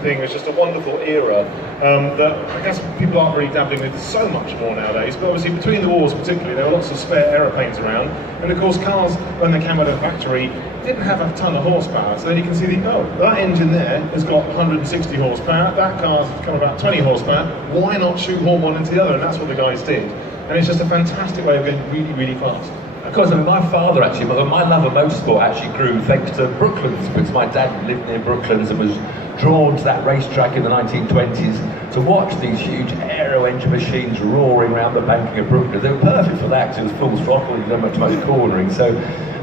thing was just a wonderful era that I guess people aren't really dabbling with so much more nowadays, but obviously between the wars particularly there were lots of spare aeroplanes around, and of course cars when they came out of the factory didn't have a ton of horsepower, so then you can see that engine there has got 160 horsepower, that car's got about 20 horsepower, why not shoehorn one into the other? And that's what the guys did, and it's just a fantastic way of going really, really fast. Of course, I mean, my father actually, my love of motorsport actually grew thanks to Brooklands, because my dad lived near Brooklands and was drawn to that racetrack in the 1920s to watch these huge aero-engine machines roaring around the banking of Brooklands. They were perfect for that because it was full throttle and not much cornering. So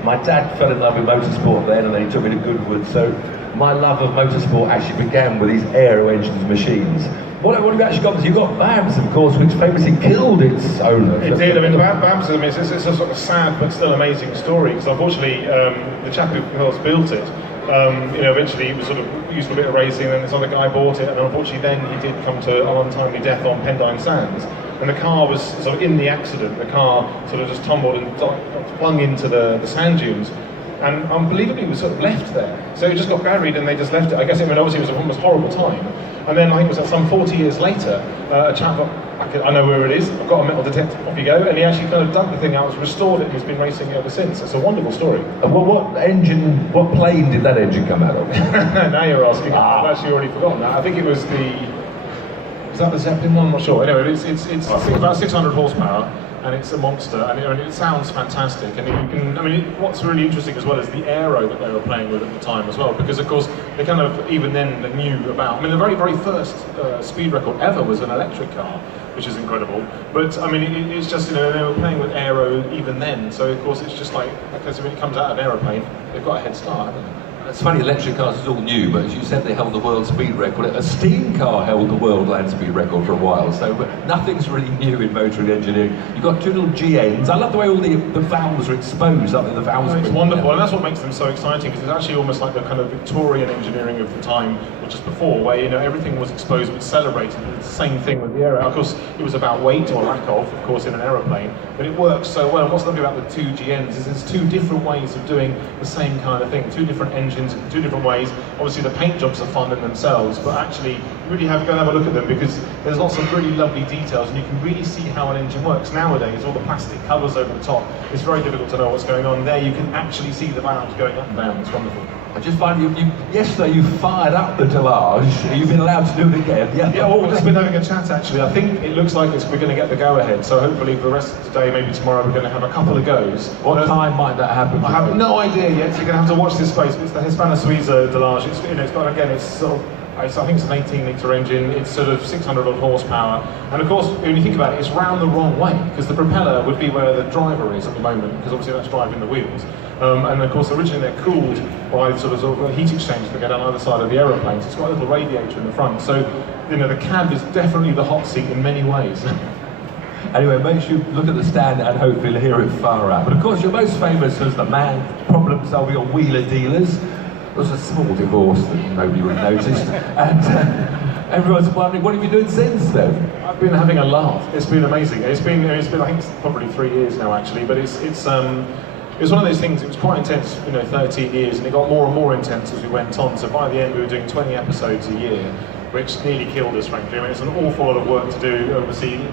my dad fell in love with motorsport then, and then he took me to Goodwood. So my love of motorsport actually began with these aero-engine machines. What have you actually got? You got Babs, of course, which famously killed its owner. It did. I mean, Babs, I mean, it's a sort of sad but still amazing story, because unfortunately the chap who built it, eventually he was sort of used a bit of racing, and this other guy bought it, and unfortunately then he did come to an untimely death on Pendine Sands. And the car was sort of in the accident. The car sort of just tumbled and flung into the sand dunes. And unbelievably, it was sort of left there. So it just got buried, and they just left it. I guess obviously it was a horrible time. And then I think it was some 40 years later, a chap thought, I know where it is, I've got a metal detector, off you go. And he actually kind of dug the thing out, restored it, and he's been racing it ever since. It's a wonderful story. What plane did that engine come out of? Now you're asking. I've actually already forgotten that. I think it was is that the Zeppelin one? I'm not sure. Anyway, it's about 600 horsepower. And it's a monster, and it sounds fantastic. And you can, I mean, what's really interesting as well is the aero that they were playing with at the time as well, because of course they kind of even then they knew about. I mean, the very first speed record ever was an electric car, which is incredible. But I mean, it's just they were playing with aero even then. So of course it's just like, because when it comes out of an aeroplane, they've got a head start, haven't they? It's funny, electric cars is all new, but as you said, they held the world speed record. A steam car held the world land speed record for a while, so but nothing's really new in motoring engineering. You've got two little GNs. I love the way all the valves are exposed, aren't they? The valves it's wonderful, and that's what makes them so exciting, because it's actually almost like the kind of Victorian engineering of the time, or just before, where everything was exposed but celebrated. And it's the same thing with the aero. Of course, it was about weight or lack of course, in an aeroplane, but it works so well. And what's lovely about the two GNs is there's two different ways of doing the same kind of thing, two different engines, two different ways. Obviously the paint jobs are fun in themselves, but actually you really have to go and have a look at them, because there's lots of really lovely details, and you can really see how an engine works. Nowadays all the plastic covers over the top, it's very difficult to know what's going on. There you can actually see the valves going up and down. It's wonderful. I just find yesterday you fired up the Delage. You've been allowed to do it again. Yeah, well, we've just been having a chat actually. I think it looks like we're going to get the go-ahead, so hopefully for the rest of today, maybe tomorrow, we're going to have a couple of goes. What time might that happen? I have no idea yet, so you're going to have to watch this space. It's the Hispano Suiza Delage. It's got, again, it's sort of, I think it's an 18-litre engine. It's sort of 600 odd horsepower, and of course when you think about it, it's round the wrong way, because the propeller would be where the driver is at the moment, because obviously that's driving the wheels. And of course originally they're cooled by sort of a heat exchange that go down either side of the aeroplane. So it's got a little radiator in the front. So the cab is definitely the hot seat in many ways. Anyway, make sure you look at the stand and hopefully hear it far out. But of course you're most famous as the man problem solving on Wheeler Dealers. There was a small divorce that nobody would have noticed, and everyone's wondering, what have you been doing since then? I've been having a laugh. It's been amazing. It's been I think it's probably 3 years now actually, but it was one of those things. It was quite intense, 13 years, and it got more and more intense as we went on. So by the end we were doing 20 episodes a year, which nearly killed us, frankly. I mean, it's an awful lot of work to do, obviously.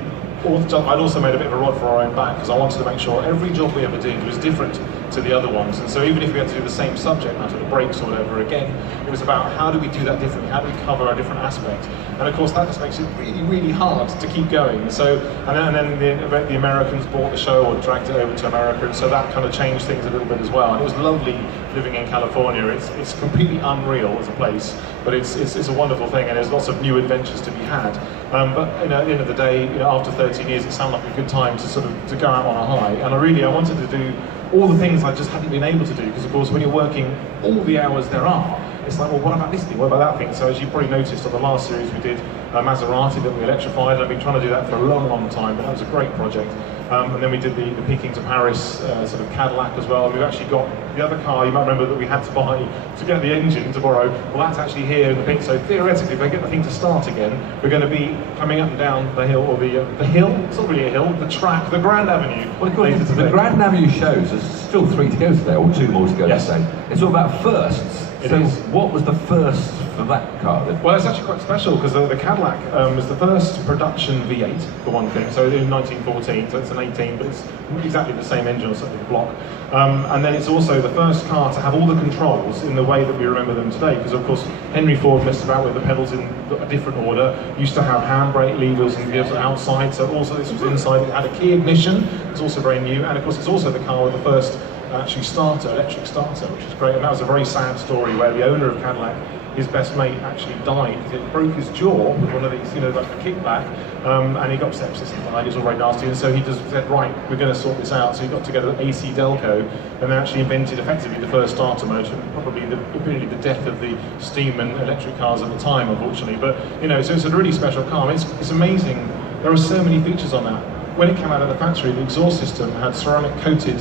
I'd also made a bit of a rod for our own back, because I wanted to make sure every job we ever did was different to the other ones. And so even if we had to do the same subject matter, the brakes or whatever, again, it was about how do we do that differently, how do we cover a different aspect. And of course that just makes it really, really hard to keep going. So, and then the Americans bought the show, or dragged it over to America, and so that kind of changed things a little bit as well. And it was lovely living in California. It's completely unreal as a place, but it's a wonderful thing, and there's lots of new adventures to be had. But at the end of the day, after 13 years, it sounded like a good time to go out on a high. And I wanted to do all the things I just hadn't been able to do, because of course when you're working all the hours there are, it's like, well, what about this thing, what about that thing? So as you probably noticed on the last series we did Maserati that we electrified, and I've been trying to do that for a long, long time, but that was a great project. And then we did the Peking to Paris sort of Cadillac as well, and we've actually got the other car, you might remember, that we had to buy to get the engine to borrow. Well, that's actually here in the pink, so theoretically if I get the thing to start again, we're going to be coming up and down the hill, or the hill, it's not really a hill, the track, the Grand Avenue. Well, the Grand Avenue shows, there's still 3 to go today, or 2 more to go today. It's all about firsts. So what was the first for that car then? Well, it's actually quite special because the Cadillac was the first production V8 for one thing. So in 1914, so it's an 18, but it's exactly the same engine or something block. And then it's also the first car to have all the controls in the way that we remember them today. Because of course Henry Ford messed about with the pedals in a different order. Used to have handbrake levers and gears outside. So also this was inside. It had a key ignition. It's also very new. And of course it's also the car with the first actually electric starter, which is great. And that was a very sad story where the owner of Cadillac, his best mate, actually died. It broke his jaw with one of these, like a kickback, and he got sepsis and died. It was all very nasty. And so he just said, right, we're going to sort this out. So he got together AC Delco, and they actually invented effectively the first starter motor, and probably really the death of the steam and electric cars at the time, unfortunately. But so it's a really special car. It's amazing. There are so many features on that. When it came out of the factory, the exhaust system had ceramic coated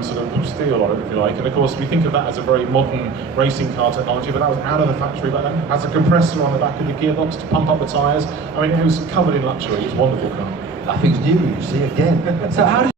sort of steel on it, if you like, and of course we think of that as a very modern racing car technology, but that was out of the factory back then. It has a compressor on the back of the gearbox to pump up the tyres. I mean, it was covered in luxury. It was a wonderful car. Nothing's new, you see again. So how did